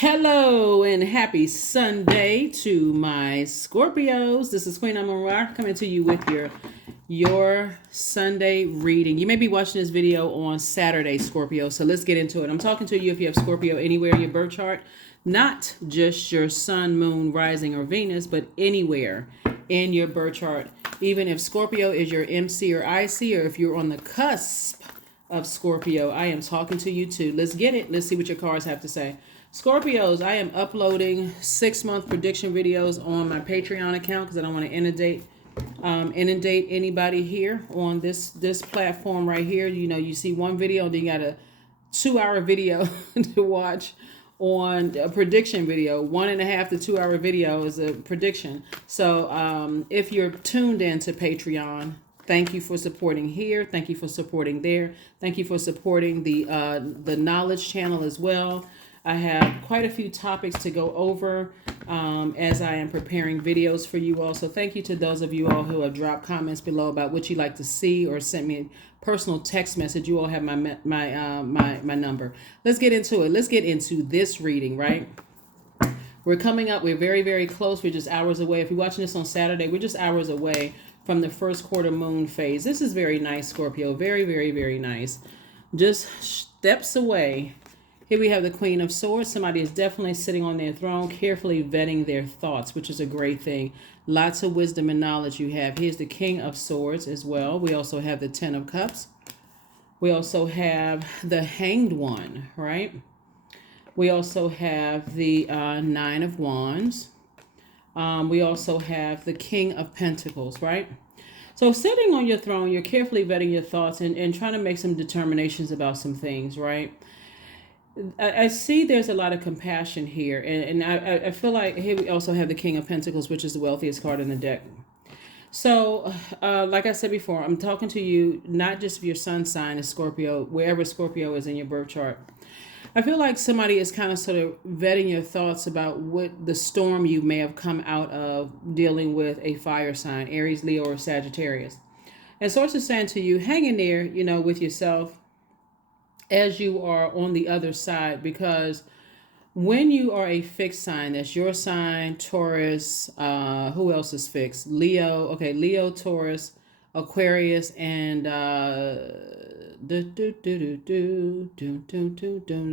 Hello and happy Sunday to my Scorpios. This is Queen Amun Ra coming to you with your Sunday reading. You may be watching this video on Saturday, Scorpio. So let's get into it. I'm talking to you if you have Scorpio anywhere in your birth chart, not just your sun, moon, rising, or Venus, but anywhere in your birth chart. Even if Scorpio is your MC or IC, or if you're on the cusp of Scorpio, I am talking to you too. Let's get it. Let's see what your cards have to say. Scorpios, I am uploading 6-month prediction videos on my Patreon account because I don't want to inundate anybody here on this platform right here. You know, you see one video, then you got a 2-hour video to watch on a prediction video. 1.5 to 2 hour video is a prediction. So if you're tuned into Patreon, thank you for supporting here. Thank you for supporting there. Thank you for supporting the knowledge channel as well. I have quite a few topics to go over as I am preparing videos for you all. So thank you to those of you all who have dropped comments below about what you'd like to see or sent me a personal text message. You all have my number. Let's get into it. Let's get into this reading, right? We're coming up. We're very, very close. We're just hours away. If you're watching this on Saturday, we're just hours away from the first quarter moon phase. This is very nice, Scorpio. Very, very, very nice. Just steps away. Here we have the Queen of Swords. Somebody is definitely sitting on their throne, carefully vetting their thoughts, which is a great thing. Lots of wisdom and knowledge you have. Here's the King of Swords as well. We also have the Ten of Cups. We also have the Hanged One, right? We also have the Nine of Wands. We also have the King of Pentacles, right? So sitting on your throne, you're carefully vetting your thoughts and trying to make some determinations about some things, right? I see there's a lot of compassion here. And I feel like here we also have the King of Pentacles, which is the wealthiest card in the deck. So like I said before, I'm talking to you, not just if your sun sign is Scorpio, wherever Scorpio is in your birth chart. I feel like somebody is kind of sort of vetting your thoughts about what the storm you may have come out of dealing with a fire sign, Aries, Leo, or Sagittarius. And Source is saying to you, hang in there, you know, with yourself as you are on the other side, because when you are a fixed sign, that's your sign, Taurus, who else is fixed? Leo, okay, Leo, Taurus, Aquarius, and let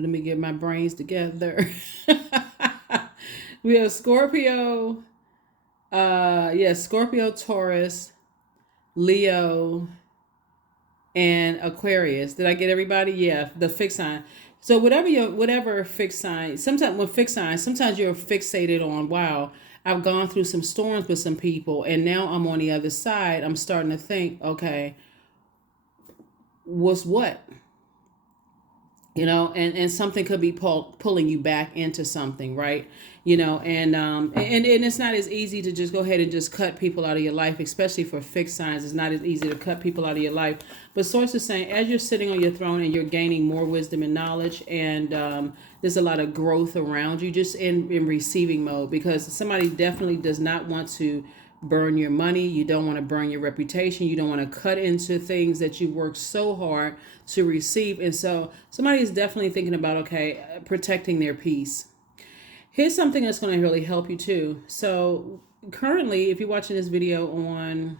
me get my brains together. We have Scorpio, Scorpio, Taurus, Leo, and Aquarius. Did I get everybody? Yeah, the fixed sign. So whatever fixed sign, sometimes you're fixated on, wow, I've gone through some storms with some people and now I'm on the other side. I'm starting to think, okay, what's what? You know, and something could be pulling you back into something, right? You know, and it's not as easy to just go ahead and just cut people out of your life, especially for fixed signs. It's not as easy to cut people out of your life. But Source is saying, as you're sitting on your throne and you're gaining more wisdom and knowledge, and there's a lot of growth around you, just in receiving mode, because somebody definitely does not want to burn your money. You don't want to burn your reputation. You don't want to cut into things that you worked so hard to receive. And so somebody is definitely thinking about, okay, protecting their peace. Here's something that's going to really help you too. So currently, if you're watching this video on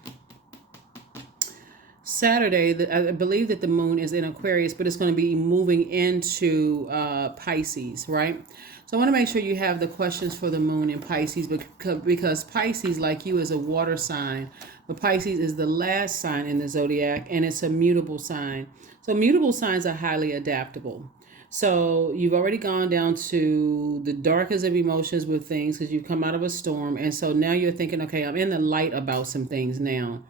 Saturday, I believe that the moon is in Aquarius, but it's going to be moving into Pisces, right? So I want to make sure you have the questions for the moon in Pisces, because Pisces, like you, is a water sign. But Pisces is the last sign in the Zodiac, and it's a mutable sign. So mutable signs are highly adaptable. So you've already gone down to the darkest of emotions with things because you've come out of a storm. And so now you're thinking, okay, I'm in the light about some things now.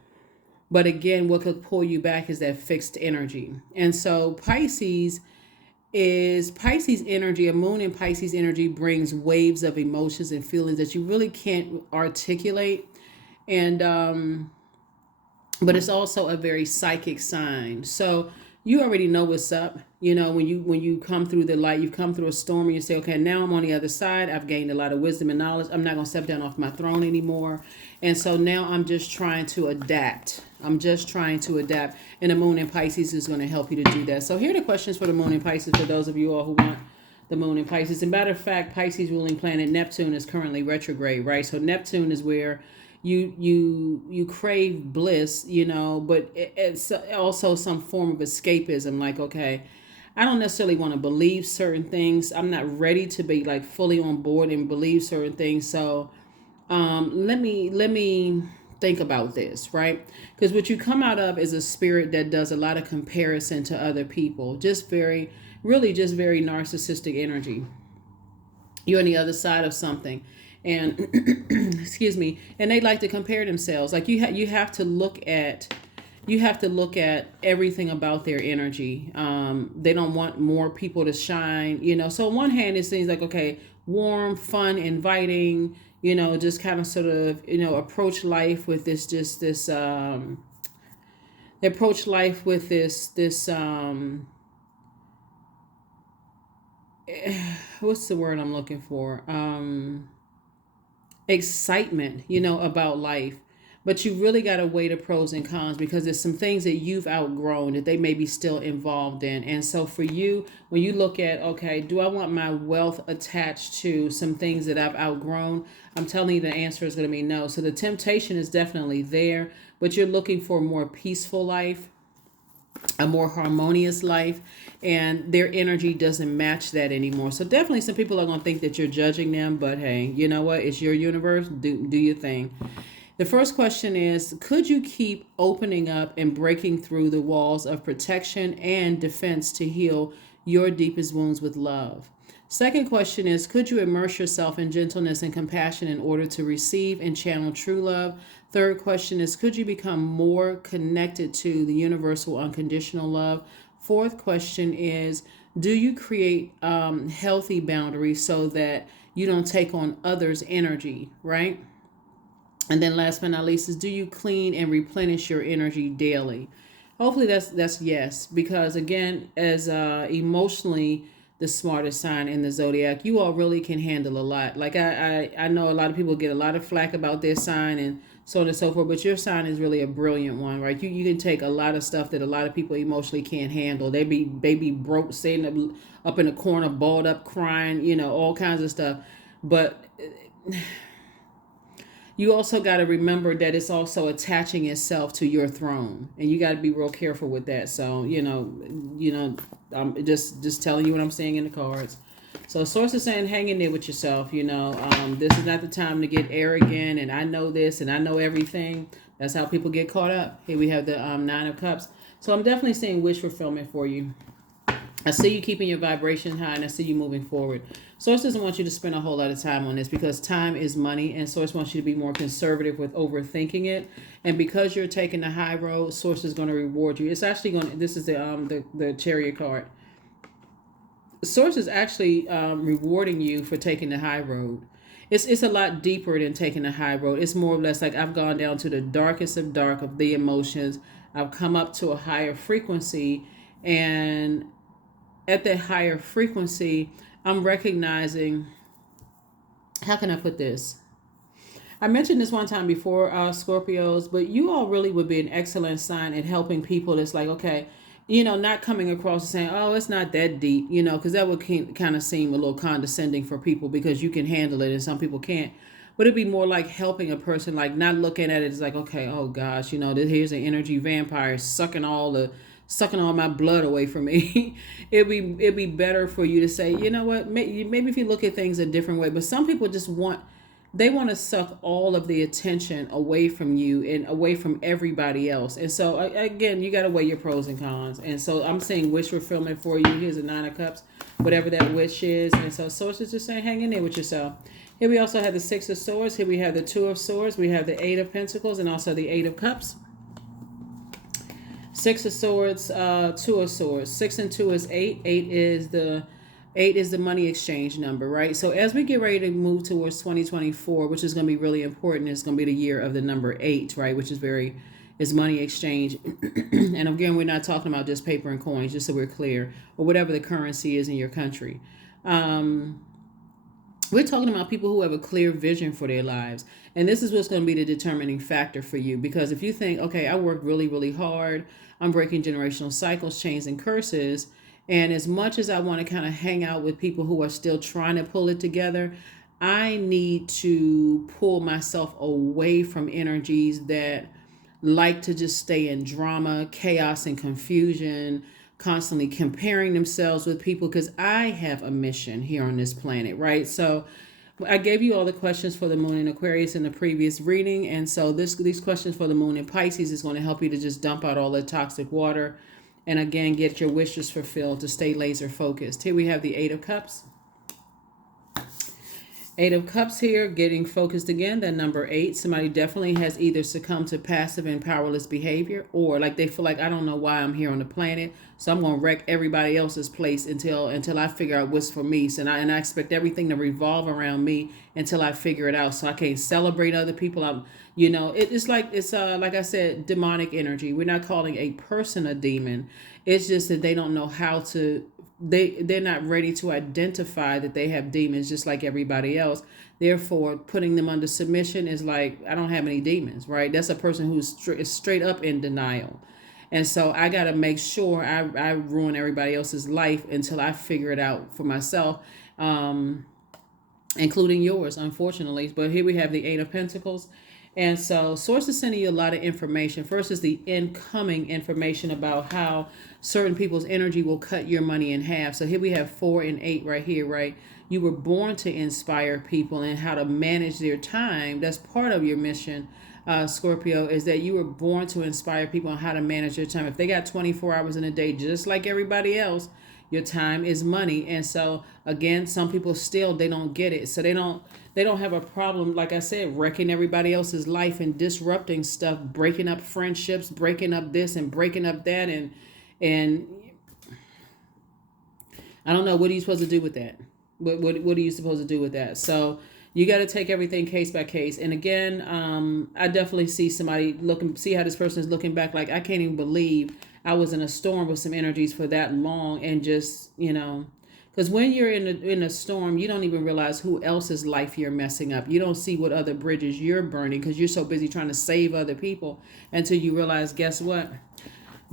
But again, what could pull you back is that fixed energy. And so Pisces energy. A moon in Pisces energy brings waves of emotions and feelings that you really can't articulate. And but it's also a very psychic sign. So you already know what's up. You know, when you come through the light, you've come through a storm and you say, okay, now I'm on the other side. I've gained a lot of wisdom and knowledge. I'm not going to step down off my throne anymore. And so now I'm just trying to adapt. And the moon in Pisces is going to help you to do that. So here are the questions for the moon in Pisces for those of you all who want the moon in Pisces. As a matter of fact, Pisces ruling planet Neptune is currently retrograde, right? So Neptune is where you crave bliss, but it's also some form of escapism. Like, okay, I don't necessarily want to believe certain things. I'm not ready to be like fully on board and believe certain things. So let me think about this, right? Because what you come out of is a spirit that does a lot of comparison to other people. Just very narcissistic energy. You're on the other side of something, and excuse me, and they like to compare themselves. Like you have to look at everything about their energy. They don't want more people to shine, So on one hand, it seems like, okay, warm, fun, inviting, just kind of sort of, approach life with approach life with what's the word I'm looking for? Excitement, about life. But you really got to weigh the pros and cons, because there's some things that you've outgrown that they may be still involved in. And so for you, when you look at, okay, do I want my wealth attached to some things that I've outgrown? I'm telling you the answer is going to be no. So the temptation is definitely there, but you're looking for a more peaceful life, a more harmonious life, and their energy doesn't match that anymore. So definitely some people are going to think that you're judging them, but hey, you know what? It's your universe. Do your thing. The first question is, could you keep opening up and breaking through the walls of protection and defense to heal your deepest wounds with love? Second question is, could you immerse yourself in gentleness and compassion in order to receive and channel true love? Third question is, could you become more connected to the universal unconditional love? Fourth question is, do you create healthy boundaries so that you don't take on others' energy, right? And then last but not least is, do you clean and replenish your energy daily? Hopefully that's yes, because again, as emotionally the smartest sign in the zodiac, you all really can handle a lot. Like I know a lot of people get a lot of flack about their sign and so on and so forth, but your sign is really a brilliant one, right? You can take a lot of stuff that a lot of people emotionally can't handle. They be broke, sitting up in a corner, balled up, crying, all kinds of stuff. But you also got to remember that it's also attaching itself to your throne, and you got to be real careful with that. So I'm just telling you what I'm saying in the cards. So source is saying, hang in there with yourself. This is not the time to get arrogant and I know this and I know everything. That's how people get caught up. Here we have the Nine of Cups. So I'm definitely seeing wish fulfillment for you. I see you keeping your vibration high, and I see you moving forward. Source doesn't want you to spend a whole lot of time on this, because time is money, and Source wants you to be more conservative with overthinking it. And because you're taking the high road, Source is going to reward you. It's actually going. This is the Chariot card. Source is actually rewarding you for taking the high road. It's a lot deeper than taking the high road. It's more or less like, I've gone down to the darkest of dark of the emotions. I've come up to a higher frequency, and at that higher frequency, I'm recognizing, how can I put this? I mentioned this one time before, Scorpios, but you all really would be an excellent sign at helping people that's like, okay, not coming across and saying, oh, it's not that deep, because that would kind of seem a little condescending for people, because you can handle it and some people can't. But it'd be more like helping a person, like not looking at it as like, okay, oh gosh, here's an energy vampire sucking all my blood away from me. it'd be better for you to say, you know what, maybe if you look at things a different way. But some people just want to suck all of the attention away from you and away from everybody else. And so again, you got to weigh your pros and cons. And so I'm saying wish fulfillment for you. Here's a Nine of Cups, whatever that wish is. And so Source is just saying, hang in there with yourself. Here we also have the Six of Swords. Here we have the Two of Swords. We have the Eight of Pentacles, and also the Eight of Cups. Six of Swords, Two of Swords. 6 and 2 is 8. 8 is the money exchange number, right? So as we get ready to move towards 2024, which is going to be really important, it's going to be the year of the number 8, right? Which is money exchange. And again, we're not talking about just paper and coins, just so we're clear, or whatever the currency is in your country. We're talking about people who have a clear vision for their lives. And this is what's going to be the determining factor for you. Because if you think, okay, I worked really, really hard, I'm breaking generational cycles, chains, and curses, And as much as I want to kind of hang out with people who are still trying to pull it together, I need to pull myself away from energies that like to just stay in drama, chaos, and confusion, constantly comparing themselves with people, because I have a mission here on this planet, right? So I gave you all the questions for the moon in Aquarius in the previous reading. And so these questions for the moon in Pisces is going to help you to just dump out all the toxic water and again get your wishes fulfilled, to stay laser focused. Here we have the Eight of Cups. Eight of Cups here, getting focused again. That number 8, somebody definitely has either succumbed to passive and powerless behavior, or like they feel like, I don't know why I'm here on the planet, so I'm going to wreck everybody else's place until I figure out what's for me. So I expect everything to revolve around me until I figure it out. So I can't celebrate other people. It's like I said, demonic energy. We're not calling a person a demon. It's just that they don't know how to. They're not ready to identify that they have demons, just like everybody else. Therefore, putting them under submission is like, I don't have any demons, right? That's a person who's straight up in denial. And so I got to make sure I ruin everybody else's life until I figure it out for myself, including yours, unfortunately. But here we have the Eight of Pentacles. And so Source is sending you a lot of information. First is the incoming information about how certain people's energy will cut your money in half. So here we have 4 and 8 right here, right? You were born to inspire people and how to manage their time. That's part of your mission, Scorpio, is that you were born to inspire people on how to manage their time. If they got 24 hours in a day, just like everybody else, your time is money. And so again, some people still, they don't get it. So they don't have a problem, like I said, wrecking everybody else's life and disrupting stuff, breaking up friendships, breaking up this and breaking up that. And I don't know, what are you supposed to do with that? What are you supposed to do with that? So you got to take everything case by case. And again, I definitely see somebody see how this person is looking back. Like, I can't even believe I was in a storm with some energies for that long. And just, because when you're in a storm, you don't even realize who else's life you're messing up. You don't see what other bridges you're burning because you're so busy trying to save other people until you realize, guess what?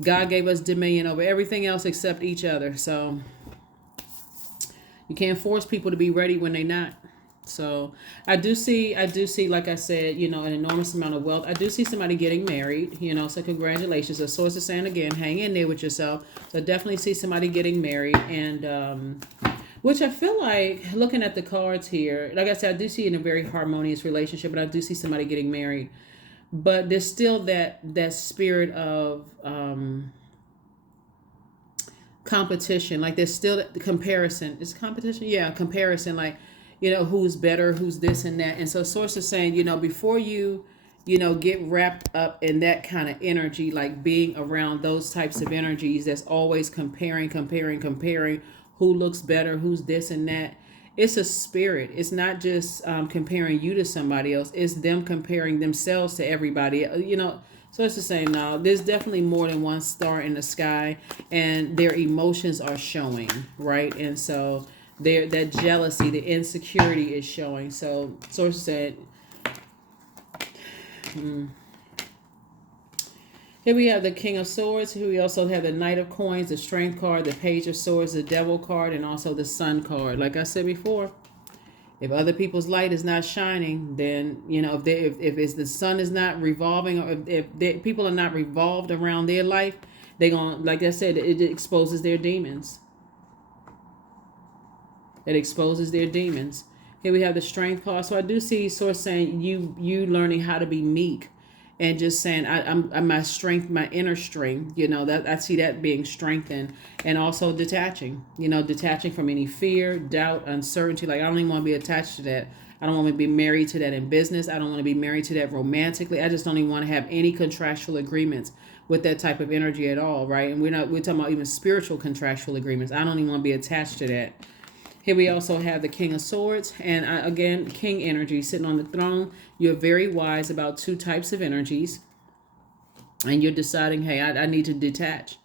God gave us dominion over everything else except each other. So you can't force people to be ready when they're not. So I do see, like I said, an enormous amount of wealth. I do see somebody getting married, so congratulations. The source is saying again, hang in there with yourself. So definitely see somebody getting married, and which I feel like, looking at the cards here, like I said, I do see in a very harmonious relationship, but I do see somebody getting married. But there's still that spirit of competition. Like there's still the comparison. Is competition? Yeah, comparison. Like, who's better, who's this and that. And so Source is saying, before you, get wrapped up in that kind of energy, like being around those types of energies that's always comparing, who looks better, who's this and that. It's a spirit. It's not just comparing you to somebody else. It's them comparing themselves to everybody. So it's just saying, no, there's definitely more than one star in the sky, and their emotions are showing, right? And so that jealousy, the insecurity is showing. So Source said, here we have the King of Swords. Here we also have the Knight of Coins, the Strength card, the Page of Swords, the Devil card, and also the Sun card. Like I said before, if other people's light is not shining, then, if it's the sun is not revolving, or if people are not revolved around their life, they're going to, like I said, it exposes their demons. It exposes their demons. Here we have the Strength card. So I do see Source saying you learning how to be meek, and just saying I'm my strength, my inner strength. That I see that being strengthened, and also detaching. Detaching from any fear, doubt, uncertainty. Like, I don't even want to be attached to that. I don't want to be married to that in business. I don't want to be married to that romantically. I just don't even want to have any contractual agreements with that type of energy at all, right? And we're talking about even spiritual contractual agreements. I don't even want to be attached to that. Here we also have the King of Swords, and again, King energy sitting on the throne. You're very wise about 2 types of energies, and you're deciding, hey, I need to detach.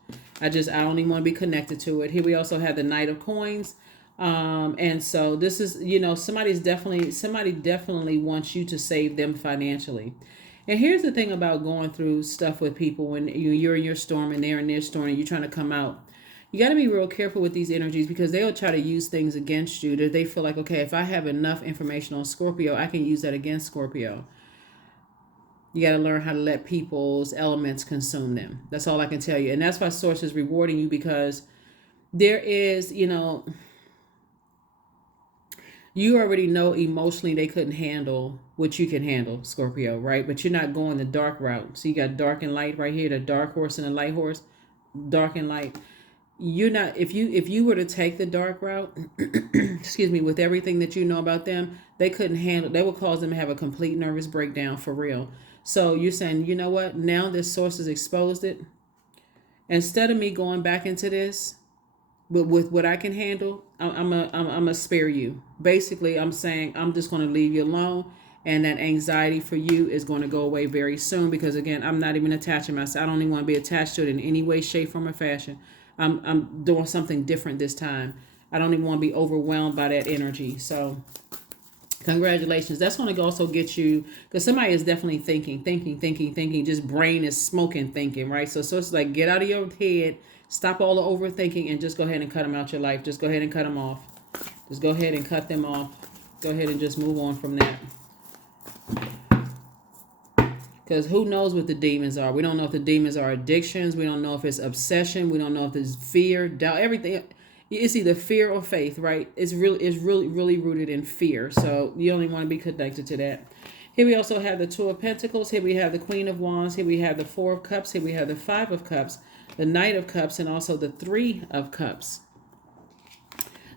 I don't even want to be connected to it. Here we also have the Knight of Coins, and so this is, somebody definitely wants you to save them financially. And here's the thing about going through stuff with people when you're in your storm and they're in their storm and you're trying to come out. You got to be real careful with these energies because they'll try to use things against you that they feel like, okay, if I have enough information on Scorpio, I can use that against Scorpio. You got to learn how to let people's elements consume them. That's all I can tell you. And that's why Source is rewarding you, because there is, you already know emotionally they couldn't handle what you can handle, Scorpio, right? But you're not going the dark route. So you got dark and light right here, the dark horse and the light horse, dark and light. You're not, if you were to take the dark route, excuse me, with everything that you know about them, they couldn't handle, they would cause them to have a complete nervous breakdown for real. So you're saying, you know what? Now this source has exposed it. Instead of me going back into this, but with what I can handle, I'm a spare you. Basically, I'm saying I'm just going to leave you alone, and that anxiety for you is going to go away very soon. Because again, I'm not even attaching myself. I don't even want to be attached to it in any way, shape, form, or fashion. I'm doing something different this time. I don't even want to be overwhelmed by that energy. So congratulations. That's going to also get you, because somebody is definitely thinking. Just brain is smoking thinking, right? So it's like, get out of your head. Stop all the overthinking and just go ahead and cut them out your life. Just go ahead and cut them off. Just go ahead and cut them off. Go ahead and just move on from that. Because who knows what the demons are? We don't know if the demons are addictions. We don't know if it's obsession. We don't know if it's fear, doubt, everything. It's either fear or faith, right? It's really rooted in fear. So you only want to be connected to that. Here we also have the Two of Pentacles. Here we have the Queen of Wands. Here we have the Four of Cups. Here we have the Five of Cups, the Knight of Cups, and also the Three of Cups.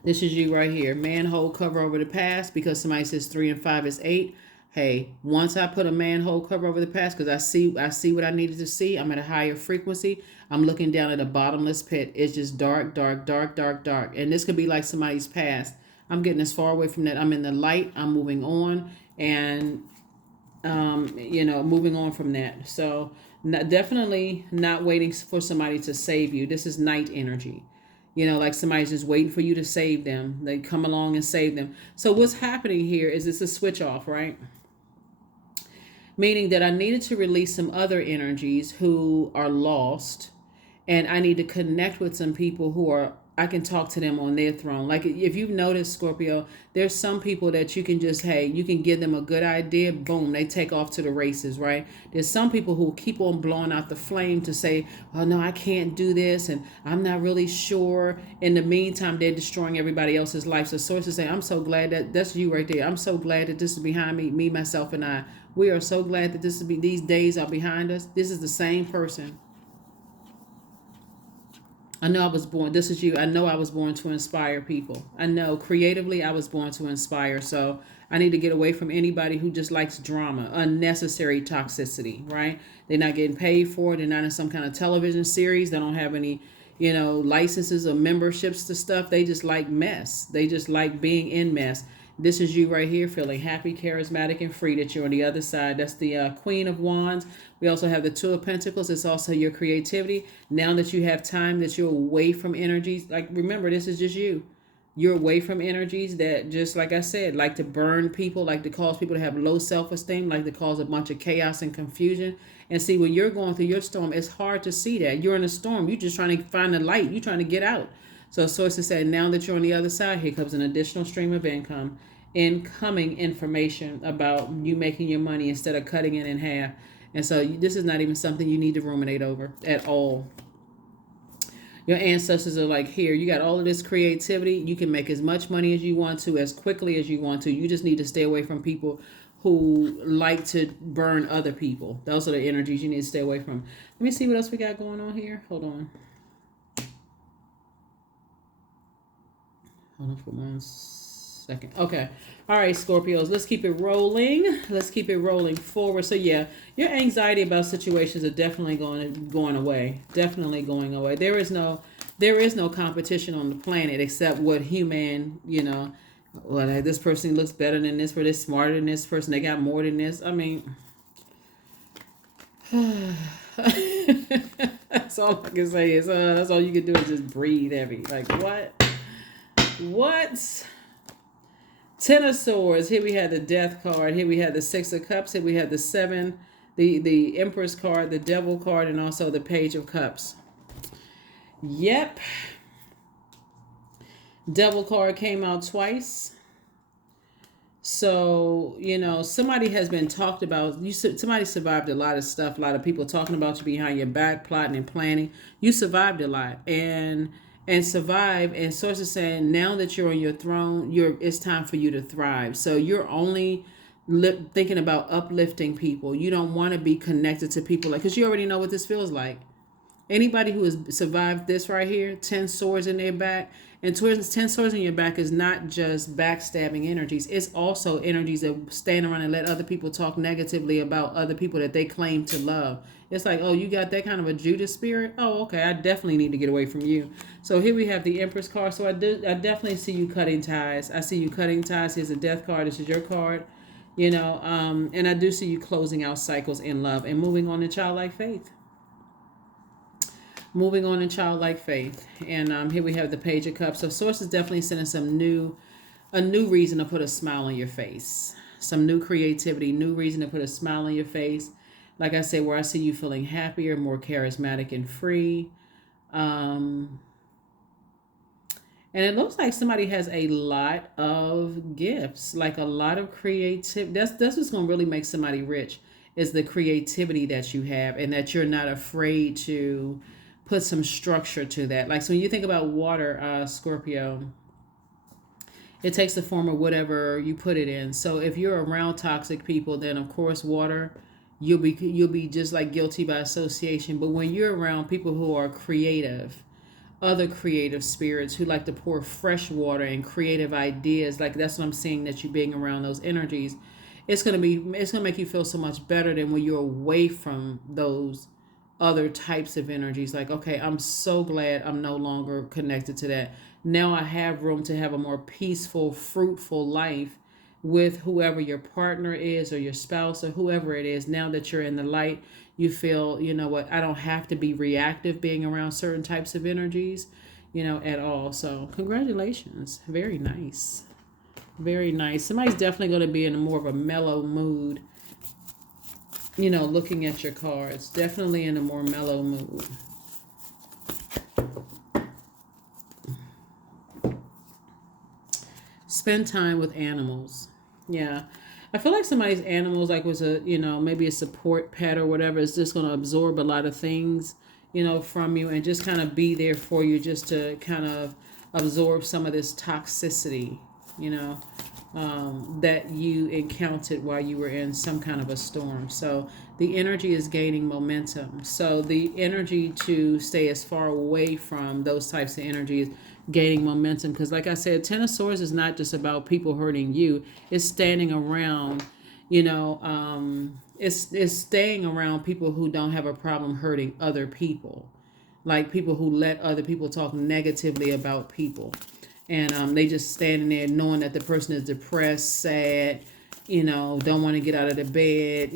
This is you right here. Manhole cover over the past, because somebody says 3 and 5 is 8. Hey, once I put a manhole cover over the past, because I see what I needed to see. I'm at a higher frequency. I'm looking down at a bottomless pit. It's just dark. And this could be like somebody's past. I'm getting as far away from that. I'm in the light. I'm moving on. And moving on from that. So definitely not waiting for somebody to save you. This is night energy. Like somebody's just waiting for you to save them. They come along and save them. So what's happening here is it's a switch off, right? Meaning that I needed to release some other energies who are lost, and I need to connect with some people who are, I can talk to them on their throne. Like if you've noticed, Scorpio, there's some people that you can just, hey, you can give them a good idea, boom, they take off to the races, right? There's some people who keep on blowing out the flame to say, oh no, I can't do this, and I'm not really sure. In the meantime, they're destroying everybody else's life. So sources say, I'm so glad that's you right there. I'm so glad that this is behind me, myself, and I. We are so glad that these days are behind us. This is the same person. I know I was born, this is you. I know I was born to inspire people. I know creatively I was born to inspire. So I need to get away from anybody who just likes drama, unnecessary toxicity, right? They're not getting paid for it. They're not in some kind of television series. They don't have any, licenses or memberships to stuff. They just like mess. They just like being in mess. This is you right here, feeling happy, charismatic, and free that you're on the other side. That's the Queen of Wands. We also have the Two of Pentacles. It's also your creativity. Now that you have time, that you're away from energies. Like, remember, this is just you. You're away from energies that, just like I said, like to burn people, like to cause people to have low self-esteem, like to cause a bunch of chaos and confusion. And see, when you're going through your storm, it's hard to see that. You're in a storm. You're just trying to find the light. You're trying to get out. So sources said, now that you're on the other side, here comes an additional stream of incoming information about you making your money instead of cutting it in half. And so this is not even something you need to ruminate over at all. Your ancestors are like, here, you got all of this creativity. You can make as much money as you want to, as quickly as you want to. You just need to stay away from people who like to burn other people. Those are the energies you need to stay away from. Let me see what else we got going on here. Hold on for 1 second. Okay. All right, Scorpios, let's keep it rolling. Let's keep it rolling forward. So yeah, your anxiety about situations are definitely going away. Definitely going away. There is no competition on the planet except what human, well, this person looks better than this, or they're smarter than this person, they got more than this. I mean, that's all I can say is that's all you can do is just breathe heavy. Like what? Ten of Swords. Here we have the Death card. Here we have the Six of Cups. Here we have the Seven, the Empress card, the Devil card, and also the Page of Cups. Yep. Devil card came out twice. So, somebody has been talked about. Somebody survived a lot of stuff. A lot of people talking about you behind your back, plotting and planning. You survived a lot, and survive. And sources saying now that you're on your throne, it's time for you to thrive. So you're only thinking about uplifting people. You don't want to be connected to people because you already know what this feels like. Anybody who has survived this right here, 10 swords in their back, and 10 swords in your back is not just backstabbing energies. It's also energies that stand around and let other people talk negatively about other people that they claim to love. It's like, oh, you got that kind of a Judas spirit? Oh, okay, I definitely need to get away from you. So here we have the Empress card. So I definitely see you cutting ties. I see you cutting ties. Here's a Death card. This is your card. And I do see you closing out cycles in love and moving on to childlike faith. Moving on in childlike faith. And here we have the Page of Cups. So Source is definitely sending a new reason to put a smile on your face. Some new creativity, new reason to put a smile on your face. Like I said, where I see you feeling happier, more charismatic and free. And it looks like somebody has a lot of gifts, like a lot of creativity. That's what's going to really make somebody rich, is the creativity that you have and that you're not afraid to put some structure to that. Like, so when you think about water, Scorpio, it takes the form of whatever you put it in. So if you're around toxic people, then of course water, you'll be just like guilty by association. But when you're around people who are creative, other creative spirits who like to pour fresh water and creative ideas, like that's what I'm seeing, that you being around those energies, it's gonna make you feel so much better than when you're away from those other types of energies. Like, okay, I'm so glad I'm no longer connected to that. Now I have room to have a more peaceful, fruitful life with whoever your partner is or your spouse or whoever it is. Now that you're in the light, you feel, you know what, I don't have to be reactive being around certain types of energies, at all. So congratulations. Very nice. Very nice. Somebody's definitely going to be in more of a mellow mood, looking at your cards. Definitely in a more mellow mood. Spend time with animals. Yeah. I feel like somebody's animals, like, was maybe a support pet or whatever, is just going to absorb a lot of things, from you and just kind of be there for you, just to kind of absorb some of this toxicity, that you encountered while you were in some kind of a storm. So the energy is gaining momentum. So the energy to stay as far away from those types of energies gaining momentum, because like I said, Ten of Swords is not just about people hurting you. It's standing around, it's staying around people who don't have a problem hurting other people, like people who let other people talk negatively about people. And they just standing there knowing that the person is depressed, sad, don't want to get out of the bed,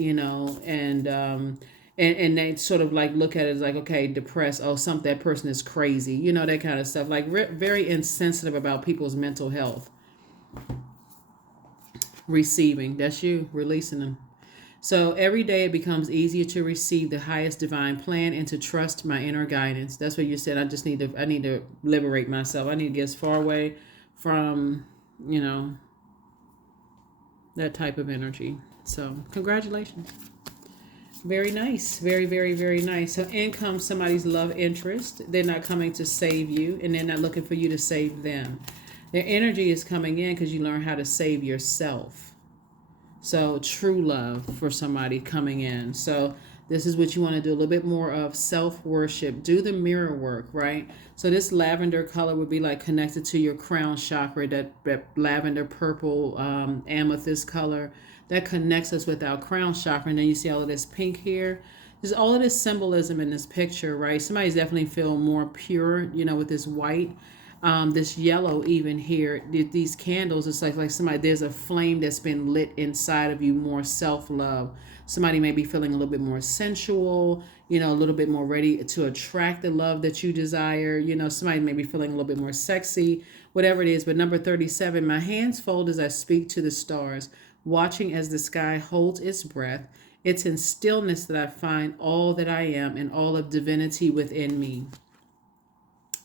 and they sort of like look at it as like, okay, depressed, oh, that person is crazy, that kind of stuff. Like very insensitive about people's mental health. Receiving, that's you, releasing them. So every day it becomes easier to receive the highest divine plan and to trust my inner guidance. That's what you said. I need to liberate myself. I need to get as far away from, that type of energy. So congratulations. Very nice. Very, very, very nice. So in comes somebody's love interest. They're not coming to save you, and they're not looking for you to save them. Their energy is coming in because you learn how to save yourself. So true love for somebody coming in. So this is what you want to do, a little bit more of self-worship. Do the mirror work, right? So this lavender color would be like connected to your crown chakra, that lavender purple amethyst color that connects us with our crown chakra. And then you see all of this pink here. There's all of this symbolism in this picture, right? Somebody's definitely feel more pure, with this white. This yellow even here, these candles, it's like somebody, there's a flame that's been lit inside of you, more self-love. Somebody may be feeling a little bit more sensual, a little bit more ready to attract the love that you desire. Somebody may be feeling a little bit more sexy, whatever it is. But number 37, my hands fold as I speak to the stars, watching as the sky holds its breath. It's in stillness that I find all that I am and all of divinity within me.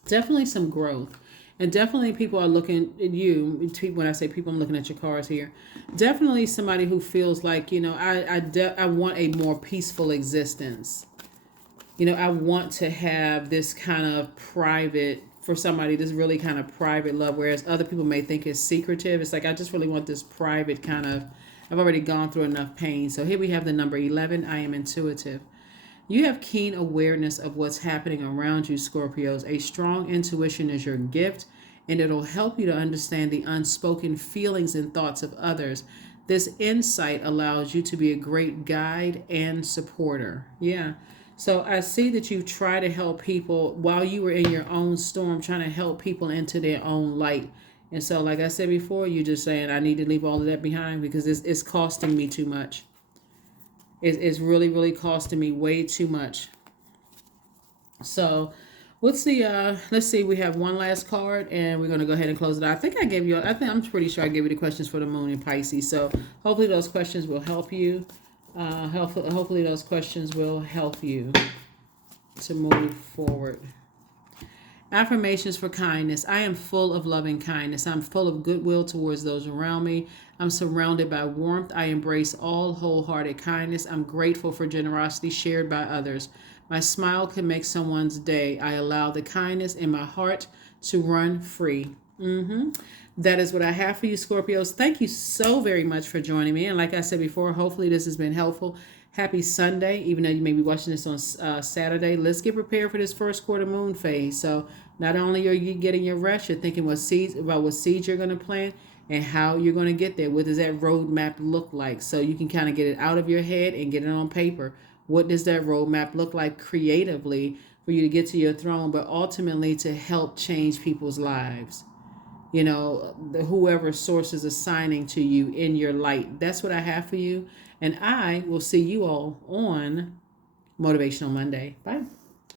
Definitely some growth. And definitely people are looking at you. When I say people, I'm looking at your cards here. Definitely somebody who feels like, I want a more peaceful existence. I want to have this kind of private, for somebody, this really kind of private love, whereas other people may think it's secretive. It's like, I just really want this private kind of, I've already gone through enough pain. So here we have the number 11. I am intuitive. You have keen awareness of what's happening around you, Scorpios. A strong intuition is your gift, and it'll help you to understand the unspoken feelings and thoughts of others. This insight allows you to be a great guide and supporter. Yeah. So I see that you try to help people while you were in your own storm, trying to help people into their own light. And so, like I said before, you're just saying, I need to leave all of that behind because it's costing me too much. It's really, really costing me way too much. So let's see, we have one last card and we're going to go ahead and close it out. I'm pretty sure I gave you the questions for the moon in Pisces. So hopefully those questions will help you. Hopefully those questions will help you to move forward. Affirmations for kindness. I am full of loving kindness. I'm full of goodwill towards those around me. I'm surrounded by warmth. I embrace all wholehearted kindness. I'm grateful for generosity shared by others. My smile can make someone's day. I allow the kindness in my heart to run free. That is what I have for you, Scorpios. Thank you so very much for joining me. And like I said before, hopefully this has been helpful. Happy Sunday, even though you may be watching this on Saturday. Let's get prepared for this first quarter moon phase. So not only are you getting your rest, you're thinking about what seeds you're going to plant and how you're going to get there. What does that roadmap look like? So you can kind of get it out of your head and get it on paper. What does that roadmap look like creatively for you to get to your throne, but ultimately to help change people's lives? Whoever source is assigning to you in your light. That's what I have for you. And I will see you all on Motivational Monday. Bye.